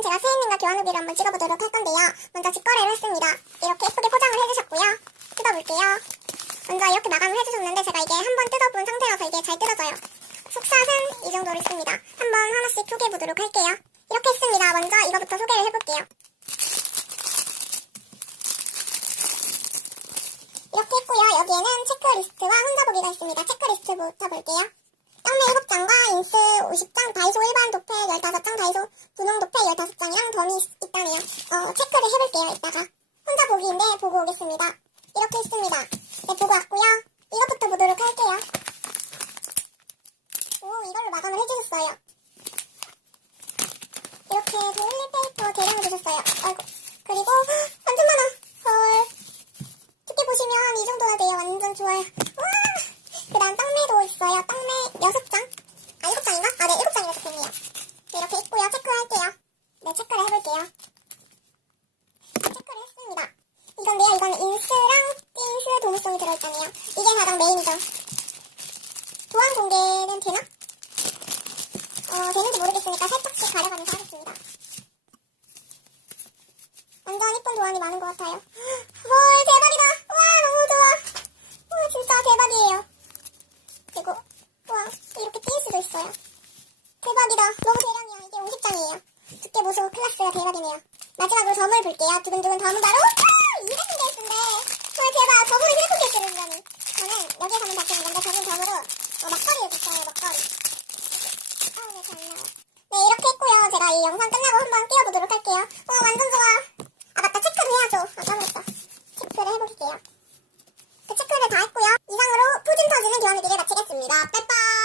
오늘은 제가 세인님과 교환 후기를 한번 찍어보도록 할 건데요. 먼저 직거래를 했습니다. 이렇게 예쁘게 포장을 해주셨고요. 뜯어볼게요. 먼저 이렇게 마감을 해주셨는데 제가 이게 한번 뜯어본 상태라서 이게 잘 뜯어져요. 속샷은 이 정도로 있습니다. 한번 하나씩 소개해보도록 할게요. 이렇게 했습니다. 먼저 이거부터 소개를 해볼게요. 이렇게 했고요. 여기에는 체크리스트와 혼자 보기가 있습니다. 체크리스트부터 볼게요. 떡메 7장과 인스 50장, 다이소 일반 도패 15장, 다이소 분홍 도패 15장이랑 덤이 있다네요. 체크를 해볼게요. 이따가. 혼자 보기인데 보고 오겠습니다. 이렇게 있습니다. 네, 보고 왔고요. 이것부터 보도록 할게요. 오, 이걸로 마감을 해주셨어요. 이렇게 돌리 페이퍼 대량을 주셨어요. 아이고. 그리고 완전 많아. 헐. 두께 보시면 이 정도가 돼요. 완전 좋아요. 와! 그 다음 떡메도 있어요. 떡메 6장. 아, 7장인가? 아, 네, 7장이라 적혀있네요. 네, 이렇게 있고요. 체크할게요. 네, 체크를 해볼게요. 체크를 했습니다. 이건데요. 이거는 인스랑 띵스 도무성이 들어있다네요. 이게 가장 메인이죠. 도안 공개는 되나? 되는지 모르겠으니까 살짝씩 가려가면서 하겠습니다. 완전 이쁜 도안이 많은 것 같아요. 헐, 대박이다. 와, 너무 좋아. 와, 진짜 대박이에요. 그리고 와, 이렇게 띄일 수도 있어요. 대박이다. 너무 대량이야. 이게 50장이에요. 두께 보수 클래스가 대박이네요. 마지막으로 점을 볼게요. 두근두근 점은 바로 200개인데 헐, 대박. 점으로 7개를 주다니. 저는 여기에서는 바뀌는 건데 저는 점으로 막걸리를 줬어요. 막걸리. 아, 왜 잘 안 나와요. 네, 이렇게 했고요. 제가 이 영상 끝나고 한번 띄워보도록 할게요. 와, 완전 좋아. 아, 맞다. 체크를 해야죠. 아, 까먹었다. 체크를 해볼게요. 체크를 다 했고요. 이상으로 푸짐 터지는 교환 후기를 마치겠습니다. 빠이빠이.